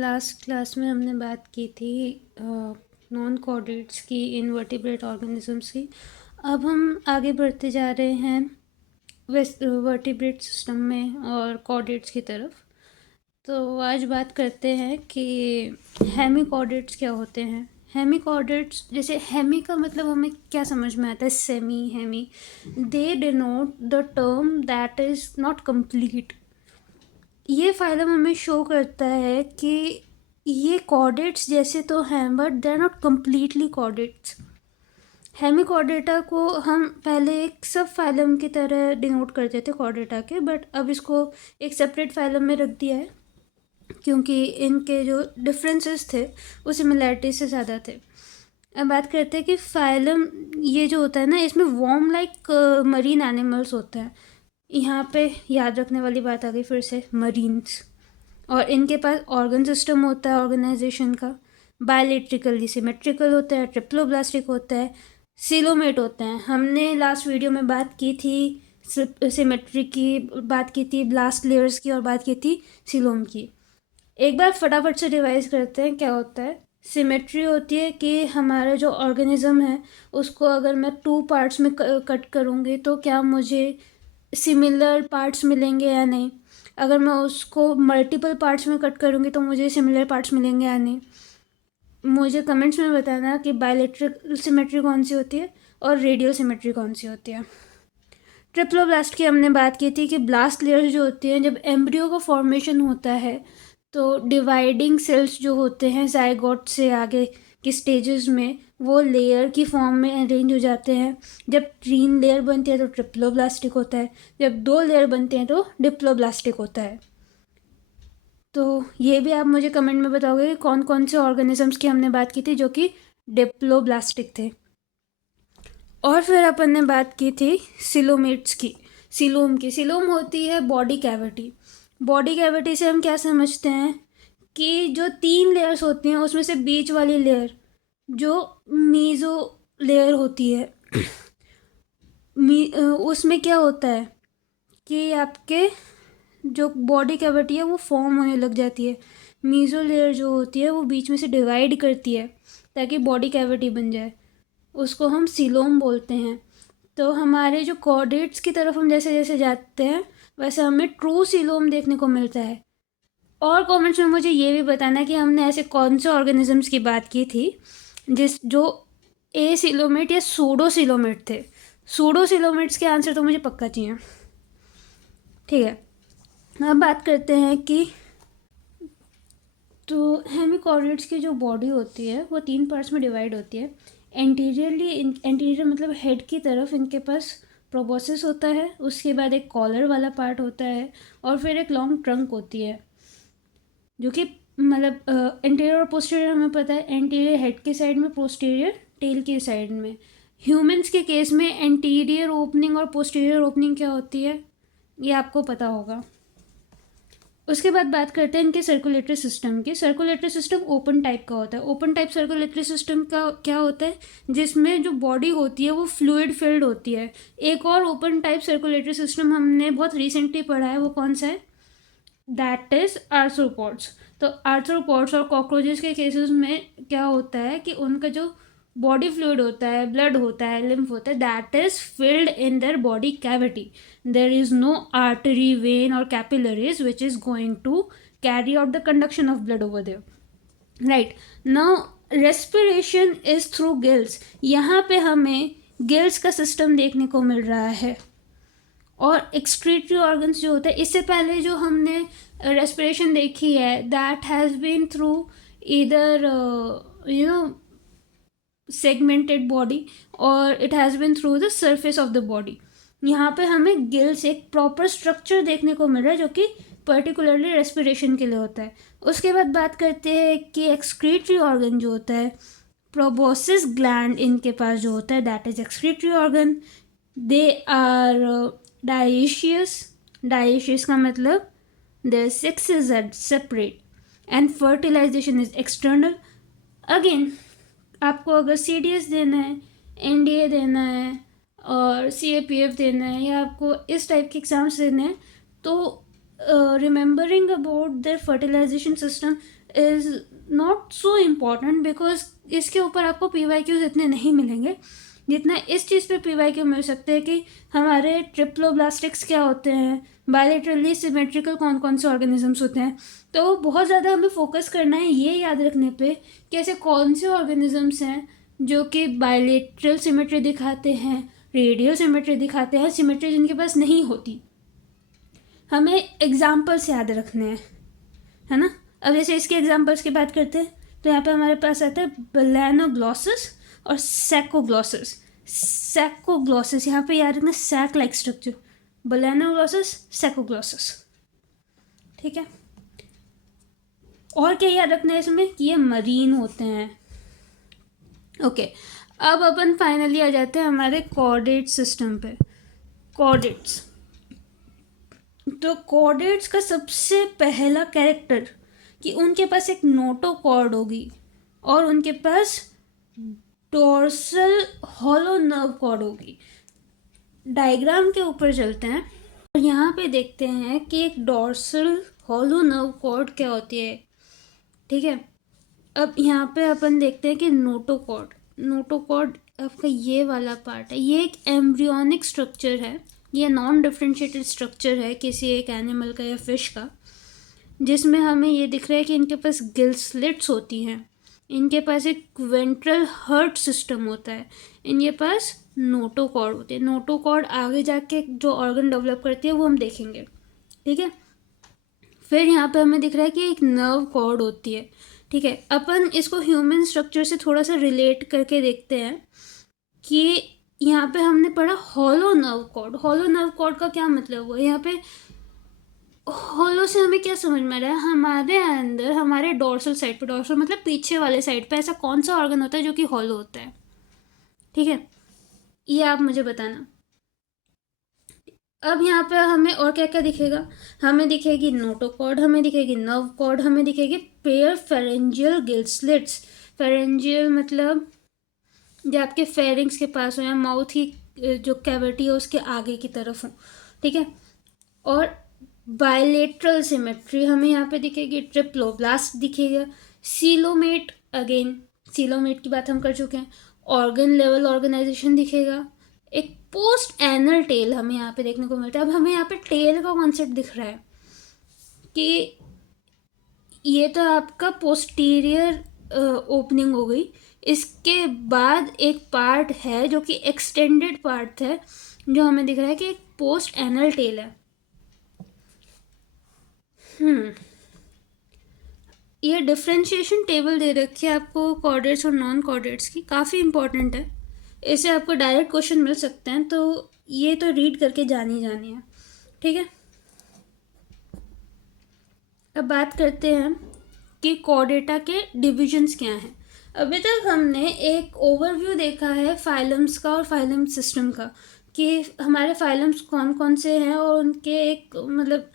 Last class में हमने बात की थी नॉन कॉर्डेट्स की, इनवर्टिब्रेट ऑर्गेनिजम्स की। अब हम आगे बढ़ते जा रहे हैं वर्टिब्रेट सिस्टम में और कॉर्डेट्स की तरफ। तो आज बात करते हैं कि हेमिकॉर्डेट्स क्या होते हैं। हेमिकॉर्डेट्स, जैसे हेमी का मतलब हमें क्या समझ में आता है, semi, hemi, they denote the term that is not complete. ये फाइलम हमें शो करता है कि ये कॉर्डेट्स जैसे तो हैं but they are not completely chordates. Hemichordata को हम पहले एक सब फाइलम की तरह डिनोट करते थे कॉर्डेटा के, बट अब इसको एक सेपरेट फाइलम में रख दिया है क्योंकि इनके जो डिफरेंसेस थे वो सिमिलैरिटी से ज़्यादा थे। अब बात करते हैं कि फाइलम ये जो होता है ना, इसमें वॉर्म लाइक मरीन एनिमल्स होते हैं। यहाँ पे याद रखने वाली बात आ गई फिर से, मरीन्स। और इनके पास ऑर्गन सिस्टम होता है ऑर्गेनाइजेशन का, बायोलेट्रिकली सिमेट्रिकल होता है, ट्रिप्लोब्लास्टिक होता है, सिलोमेट होते हैं। हमने लास्ट वीडियो में बात की थी सिमेट्री की, बात की थी ब्लास्ट लेयर्स की और बात की थी सिलोम की। एक बार फटाफट से रिवाइज करते हैं क्या होता है। सिमेट्री होती है कि हमारा जो ऑर्गेनिज्म है उसको अगर मैं 2 पार्ट्स में कट करूँगी तो क्या मुझे सिमिलर पार्ट्स मिलेंगे या नहीं। अगर मैं उसको मल्टीपल पार्ट्स में कट करूँगी तो मुझे सिमिलर पार्ट्स मिलेंगे या नहीं। मुझे कमेंट्स में बताना कि बायोलेट्रिकल सिमेट्री कौन सी होती है और रेडियल सिमेट्री कौन सी होती है। ट्रिप्लोब्लास्ट की हमने बात की थी कि ब्लास्ट लेयर्स जो होती हैं, जब एम्ब्रियो का फॉर्मेशन होता है तो डिवाइडिंग सेल्स जो होते हैं जाइगोट से आगे के स्टेजेस में वो लेयर की फॉर्म में अरेंज हो जाते हैं। जब 3 लेयर बनती है तो ट्रिप्लोब्लास्टिक होता है, जब 2 लेयर बनते हैं तो डिप्लोब्लास्टिक होता है। तो ये भी आप मुझे कमेंट में बताओगे कि कौन कौन से ऑर्गेनिजम्स की हमने बात की थी जो कि डिप्लोब्लास्टिक थे। और फिर अपन ने बात की थी सिलोमेट्स की, सिलोम की। सिलोम होती है बॉडी कैविटी। बॉडी कैविटी से हम क्या समझते हैं कि जो 3 लेयर्स होती हैं उसमें से बीच वाली लेयर जो मीजो लेयर होती है उसमें क्या होता है कि आपके जो बॉडी कैविटी है वो फॉर्म होने लग जाती है। मीजो लेयर जो होती है वो बीच में से डिवाइड करती है ताकि बॉडी कैविटी बन जाए, उसको हम सिलोम बोलते हैं। तो हमारे जो कॉर्डेट्स की तरफ हम जैसे जैसे जाते हैं वैसे हमें ट्रू सिलोम देखने को मिलता है। और कमेंट्स में मुझे ये भी बताना कि हमने ऐसे कौन से ऑर्गेनिजम्स की बात की थी जो ए सिलोमेट या सूडो सिलोमेट थे। सूडो सिलोमेट्स के आंसर तो मुझे पक्का चाहिए। ठीक है, अब बात करते हैं कि तो हेमिकॉर्डेट्स की जो बॉडी होती है वो 3 पार्ट्स में डिवाइड होती है। एंटीरियर मतलब हेड की तरफ इनके पास प्रोबोसिस होता है, उसके बाद एक कॉलर वाला पार्ट होता है और फिर एक लॉन्ग ट्रंक होती है जो कि मतलब एंटीरियर और पोस्टीरियर हमें पता है, एंटीरियर हेड के साइड में, पोस्टीरियर टेल की साइड में। ह्यूमंस के केस में एंटीरियर ओपनिंग और पोस्टीरियर ओपनिंग क्या होती है ये आपको पता होगा। उसके बाद बात करते हैं इनके सर्कुलेटरी सिस्टम की। सर्कुलेटरी सिस्टम ओपन टाइप का होता है। ओपन टाइप सर्कुलेटरी सिस्टम का क्या होता है, जिसमें जो बॉडी होती है वो फ्लूइड फिल्ड होती है। एक और ओपन टाइप सर्कुलेटरी सिस्टम हमने बहुत रिसेंटली पढ़ा है, वो कौन सा है, दैट इज आर्थ्रोपॉड्स। तो आर्थ्रोपॉड्स और कॉकरोचेस के केसेस में क्या होता है कि उनका जो बॉडी फ्लूइड होता है, ब्लड होता है, लिम्फ होता है, that is filled in their body cavity. There is no artery, vein और capillaries which is going to carry out the conduction of blood over there. Right now respiration is through gills. यहाँ पे हमें gills का system देखने को मिल रहा है। और एक्सक्रीटरी ऑर्गन्स जो होते हैं, इससे पहले जो हमने रेस्पिरेशन देखी है that has been through either segmented body और it has been through the surface of the body. यहाँ पे हमें गिल्स एक प्रॉपर स्ट्रक्चर देखने को मिल रहा है जो कि पर्टिकुलरली रेस्पिरेशन के लिए होता है। उसके बाद बात करते हैं कि एक्सक्रीटरी ऑर्गन जो होता है, प्रोबोसिस ग्लैंड इनके पास जो होता है that is excretory organ. They are dioecious. Dioecious का मतलब their sexes are separate and fertilization is external. Again आपको अगर CDS देना है, NDA देना है और CAPF देना है या आपको इस टाइप के एग्ज़ाम्स देने हैं तो remembering about their fertilization system is not so important, because इसके ऊपर आपको PYQs इतने नहीं मिलेंगे जितना इस चीज़ पे PYQ मिल सकते हैं कि हमारे ट्रिप्लोब्लास्टिक्स क्या होते हैं, बायलेटरली सिमेट्रिकल कौन कौन से ऑर्गेनिजम्स होते हैं। तो बहुत ज़्यादा हमें फोकस करना है ये याद रखने पे कि ऐसे कौन से ऑर्गेनिजम्स हैं जो कि बायलेटरल सिमेट्री दिखाते हैं, रेडियल सिमेट्री दिखाते हैं, सिमेट्री जिनके पास नहीं होती। हमें एग्जाम्पल्स याद रखने हैं, है ना। अब जैसे इसके एग्जाम्पल्स की बात करते हैं तो यहाँ पे हमारे पास आता है बेलेनोग्लॉसस और सैकोग्लॉसस। सैकोग्लॉसस यहाँ पे याद रखना, सैक लाइक स्ट्रक्चर, बेलेनोग्लॉसस, सैकोग्लॉसस, ठीक है। और क्या याद रखना है इसमें कि ये मरीन होते हैं। ओके, अब अपन फाइनली आ जाते हैं हमारे कॉर्डेट सिस्टम पे। कॉर्डेट्स, तो कॉर्डेट्स का सबसे पहला कैरेक्टर कि उनके पास एक नोटोकॉर्ड होगी और उनके पास डोर्सल हॉलो नर्व कॉर्ड होगी। डायग्राम के ऊपर चलते हैं और यहाँ पे देखते हैं कि एक डोर्सल हॉलो नर्व कॉर्ड क्या होती है, ठीक है। अब यहाँ पे अपन देखते हैं कि नोटोकॉर्ड आपका ये वाला पार्ट है, ये एक एम्ब्रियोनिक स्ट्रक्चर है, ये नॉन डिफरेंशिएटेड स्ट्रक्चर है किसी एक एनिमल का या फिश का, जिसमें हमें ये दिख रहा है कि इनके पास गिल स्लिट्स होती हैं, इनके पास एक वेंट्रल हर्ट सिस्टम होता है, इनके पास नोटोकॉर्ड होते हैं। नोटोकॉर्ड आगे जाके जो ऑर्गन डेवलप करती है वो हम देखेंगे, ठीक है। फिर यहाँ पे हमें दिख रहा है कि एक नर्व कॉर्ड होती है, ठीक है। अपन इसको ह्यूमन स्ट्रक्चर से थोड़ा सा रिलेट करके देखते हैं कि यहाँ पे हमने पढ़ा hollow nerve cord. Hollow nerve cord का क्या मतलब हुआ, यहाँ पे हॉलो से हमें क्या समझ में आ रहा है, हमारे अंदर हमारे डोर्सल साइड पे, डोर्सल मतलब पीछे वाले साइड पे ऐसा कौन सा ऑर्गन होता है जो कि हॉलो होता है, ठीक है, ये आप मुझे बताना। अब यहाँ पे हमें और क्या क्या दिखेगा, हमें दिखेगी नोटोकॉर्ड, हमें दिखेगी नर्व कॉर्ड, हमें दिखेगी pair pharyngeal gill slits. Pharyngeal मतलब जो आपके फेरिंग्स के पास हो या माउथ की जो कैविटी है उसके आगे की तरफ हो, ठीक है। और बायलेटरल सिमेट्री हमें यहाँ पे दिखेगी, ट्रिप्लोब्लास्ट दिखेगा, सीलोमेट, अगेन सीलोमेट की बात हम कर चुके हैं, ऑर्गन लेवल ऑर्गेनाइजेशन दिखेगा, एक पोस्ट एनल टेल हमें यहाँ पे देखने को मिलता है। अब हमें यहाँ पे टेल का कॉन्सेप्ट दिख रहा है कि ये तो आपका पोस्टीरियर ओपनिंग हो गई, इसके बाद एक पार्ट है जो कि एक्सटेंडेड पार्ट है जो हमें दिख रहा है कि एक पोस्ट एनल टेल है। ये डिफरेंशिएशन टेबल दे रखी है आपको कॉर्डेट्स और नॉन कॉर्डेट्स की, काफ़ी इंपॉर्टेंट है, इससे आपको डायरेक्ट क्वेश्चन मिल सकते हैं, तो ये तो रीड करके जानी है, ठीक है। अब बात करते हैं कि कॉर्डेटा के डिविजन्स क्या हैं। अभी तक हमने एक ओवरव्यू देखा है फाइलम्स का और फाइलम सिस्टम का, कि हमारे फाइलम्स कौन कौन से हैं और उनके एक मतलब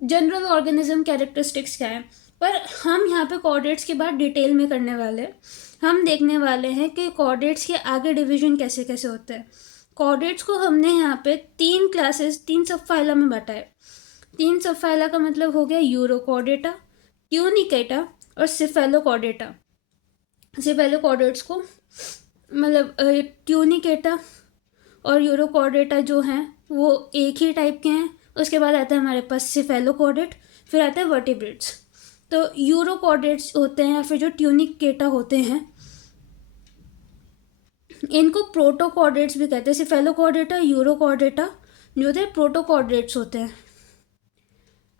जनरल ऑर्गेनिज्म कैरेक्टरिस्टिक्स क्या हैं। पर हम यहाँ पे कॉर्डेट्स की बात डिटेल में करने वाले हैं, हम देखने वाले हैं कि कॉर्डेट्स के आगे डिवीजन कैसे कैसे होता है। कॉर्डेट्स को हमने यहाँ पे 3 क्लासेस, 3 सब फाइला में बांटा है। 3 सब फाइला का मतलब हो गया यूरोकॉर्डेटा, ट्यूनिकेटा और सिफेलोकॉर्डेटा। सिफेलोकॉर्डेट्स को मतलब ट्यूनिकेटा और यूरोकॉर्डेटा जो हैं वो एक ही टाइप के हैं। उसके बाद आता है हमारे पास सिफेलोकॉर्डेट, फिर आता है वर्टिब्रेट्स। तो यूरोकॉर्डेट्स होते हैं या फिर जो ट्यूनिकेटा होते हैं इनको प्रोटोकॉर्डेट्स भी कहते हैं। सिफेलोकॉर्डेटा, यूरोकॉर्डेटा जो होते हैं प्रोटोकॉर्डेट्स होते हैं,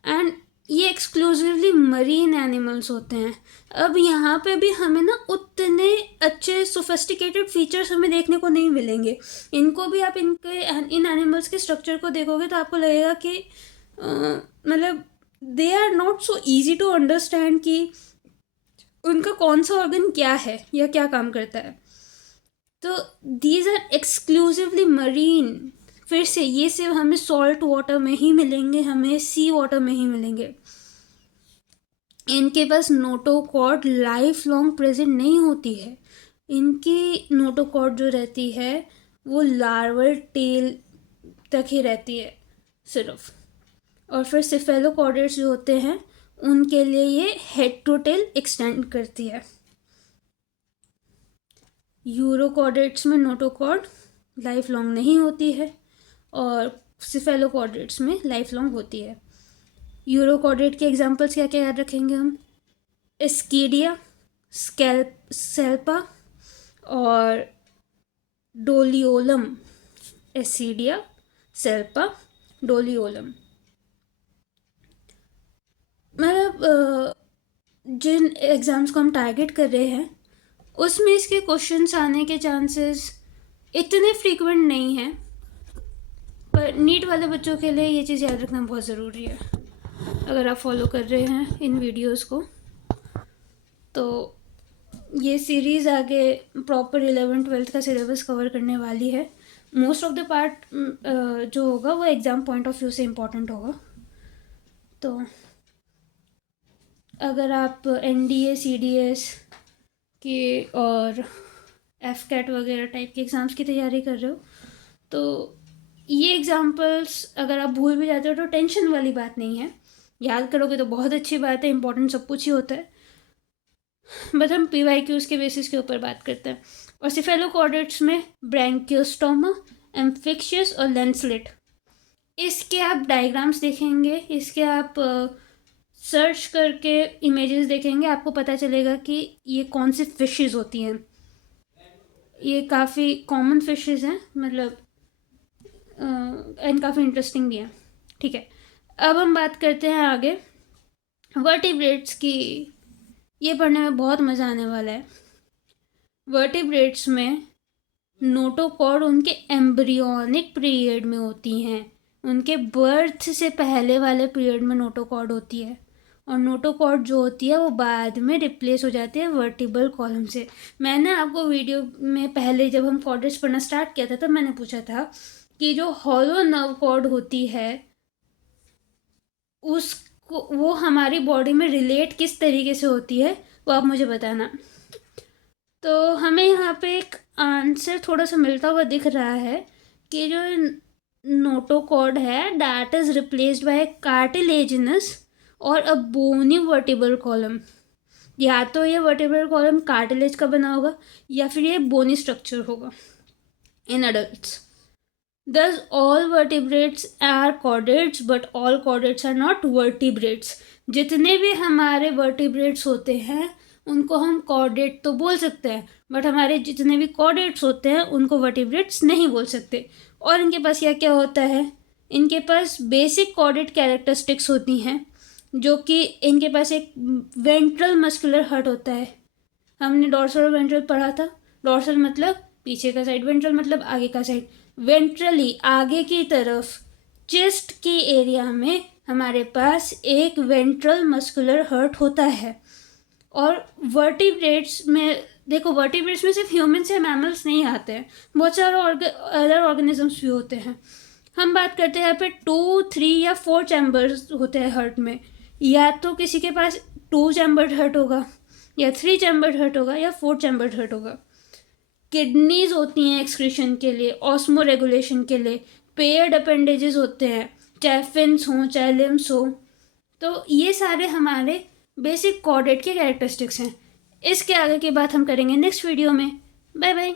एंड ये एक्सक्लूसिवली मरीन एनिमल्स होते हैं। अब यहाँ पे भी हमें ना उतने अच्छे सोफिस्टिकेटेड फीचर्स हमें देखने को नहीं मिलेंगे। इनको भी आप इन एनिमल्स के स्ट्रक्चर को देखोगे तो आपको लगेगा कि मतलब they are not so easy to understand कि उनका कौन सा ऑर्गन क्या है या क्या काम करता है। तो दीज आर एक्सक्लूसिवली मरीन। फिर से ये सिर्फ हमें सॉल्ट वाटर में ही मिलेंगे, हमें सी वाटर में ही मिलेंगे। इनके पास नोटोकॉर्ड लाइफ लॉन्ग प्रेजेंट नहीं होती है। इनकी नोटोकॉर्ड जो रहती है वो लार्वल टेल तक ही रहती है सिर्फ। और फिर सिफेलोकॉर्डेट्स जो होते हैं उनके लिए ये हेड टू टेल एक्सटेंड करती है। यूरोकॉर्डेट्स में नोटोकॉर्ड लाइफ लॉन्ग नहीं होती है और सिफेलोकॉर्डेट्स में लाइफ लॉन्ग होती है। यूरोकॉर्डेट के एग्जांपल्स क्या क्या याद रखेंगे हम? एस्कीडिया, सेल्पा और डोलियोलम। एस्कीडिया, सेल्पा, डोलियोलम। मतलब जिन एग्ज़ाम्स को हम टारगेट कर रहे हैं उसमें इसके क्वेश्चंस आने के चांसेस इतने फ्रीक्वेंट नहीं हैं, पर नीट वाले बच्चों के लिए ये चीज़ याद रखना बहुत ज़रूरी है। अगर आप फॉलो कर रहे हैं इन वीडियोस को तो ये सीरीज़ आगे प्रॉपर 11th-12th का सिलेबस कवर करने वाली है। मोस्ट ऑफ द पार्ट जो होगा वो एग्ज़ाम पॉइंट ऑफ व्यू से इम्पॉर्टेंट होगा। तो अगर आप NDA, CDS के और FCAT वगैरह टाइप के एग्ज़ाम्स की तैयारी कर रहे हो तो ये एग्जाम्पल्स अगर आप भूल भी जाते हो तो टेंशन वाली बात नहीं है, याद करोगे तो बहुत अच्छी बात है, इंपॉर्टेंट सब कुछ ही होता है। बट हम PYQs के बेसिस के ऊपर बात करते हैं। और सिफेलोकॉर्डेट्स में ब्रैंकियोस्टोमा, एम्फिक्शियस और लेंसलेट, इसके आप डायग्राम्स देखेंगे, इसके आप सर्च करके इमेजेस देखेंगे, आपको पता चलेगा कि ये कौन सी फिशेस होती हैं। ये काफ़ी कॉमन फिशेस हैं, मतलब एंड काफ़ी इंटरेस्टिंग भी हैं। ठीक है, अब हम बात करते हैं आगे वर्टिब्रेट्स की। ये पढ़ने में बहुत मज़ा आने वाला है। वर्टिब्रेट्स में नोटोकॉर्ड उनके एम्ब्रियोनिक पीरियड में होती हैं, उनके बर्थ से पहले वाले पीरियड में नोटोकॉर्ड होती है, और नोटोकॉर्ड जो होती है वो बाद में रिप्लेस हो जाती है वर्टिब्रल कॉलम से। मैंने आपको वीडियो में पहले जब हम कॉर्डेट्स पढ़ना स्टार्ट किया था तब मैंने पूछा था कि जो हॉलो नर्व कॉर्ड होती है उसको वो हमारी बॉडी में रिलेट किस तरीके से होती है वो आप मुझे बताना। तो हमें यहाँ पे एक आंसर थोड़ा सा मिलता हुआ दिख रहा है कि जो नोटोकॉर्ड है that is replaced by cartilaginous और अ बोनी वर्टिब्रल कॉलम। या तो ये वर्टिब्रल कॉलम कार्टिलेज का बना होगा या फिर ये बोनी स्ट्रक्चर होगा इन adults. Thus, all vertebrates are chordates, but all chordates are not vertebrates. जितने भी हमारे vertebrates होते हैं उनको हम chordate तो बोल सकते हैं, बट हमारे जितने भी chordates होते हैं उनको vertebrates नहीं बोल सकते। और इनके पास क्या क्या होता है? इनके पास बेसिक chordate कैरेक्टरिस्टिक्स होती हैं, जो कि इनके पास एक वेंट्रल मस्कुलर हर्ट होता है। हमने डॉर्सल और वेंट्रल पढ़ा था। डॉर्सल मतलब पीछे का साइड, वेंट्रल मतलब आगे का साइड। वेंट्रली आगे की तरफ चेस्ट के एरिया में हमारे पास एक वेंट्रल मस्कुलर हर्ट होता है। और वर्टिब्रेट्स में देखो, वर्टिब्रेट्स में सिर्फ ह्यूमन से मैमल्स नहीं आते हैं, बहुत सारे अदर ऑर्गेनिजम्स भी होते हैं। हम बात करते हैं यहाँ पे 2, 3 या 4 चैम्बर्स होते हैं हर्ट में। या तो किसी के पास 2 चैम्बर्ड हर्ट होगा या 3 चैम्बर्ड हर्ट होगा या 4 चैम्बर्ड हर्ट होगा। किडनीज होती हैं एक्सक्रीशन के लिए, ऑस्मो रेगुलेशन के लिए। पेयर्ड अपेंडेजेस होते हैं, चाहे फिन्स हों चाहे लिम्स हो। तो ये सारे हमारे बेसिक कॉर्डेट के कैरेक्टरिस्टिक्स हैं। इसके आगे की बात हम करेंगे नेक्स्ट वीडियो में। Bye bye.